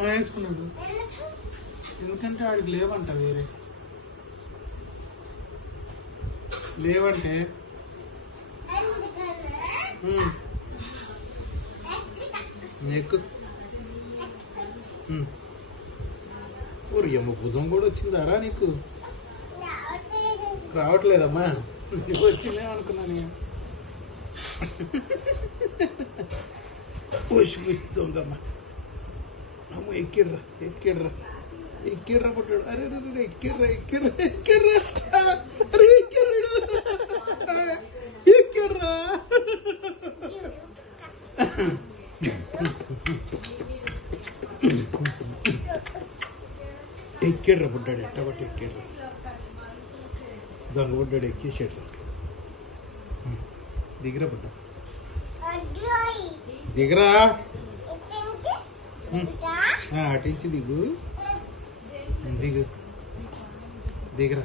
వేసుకున్నాడు. ఎందుకంటే వాడికి లేవంట వేరే. లేవంటే ఉమ్. ఊరి అమ్మ భుజం కూడా వచ్చిందారా నీకు? రావట్లేదమ్మా. నీకు వచ్చిందేమనుకున్నాను నేను. పోసి దొంగమ్మ. അമ്മ എക്കിടറ എക്കിടറ. എക്കിടറ കുട്ടിയോട് അരെ അരെ എക്കിടറ എക്കിടറ എക്കിടറ. അരെ എക്കിടറ എക്കിടറ. എക്കിടറ പൊട്ടാടി എട്ടവട്ട എക്കിടറ. ഇതങ്ങ് പൊട്ടാടി എക്കിയ ശേഷം ദിഗ്ര പൊട്ട. ദിഗ്ര? అటించి దిగు. దిగు. దిగరా.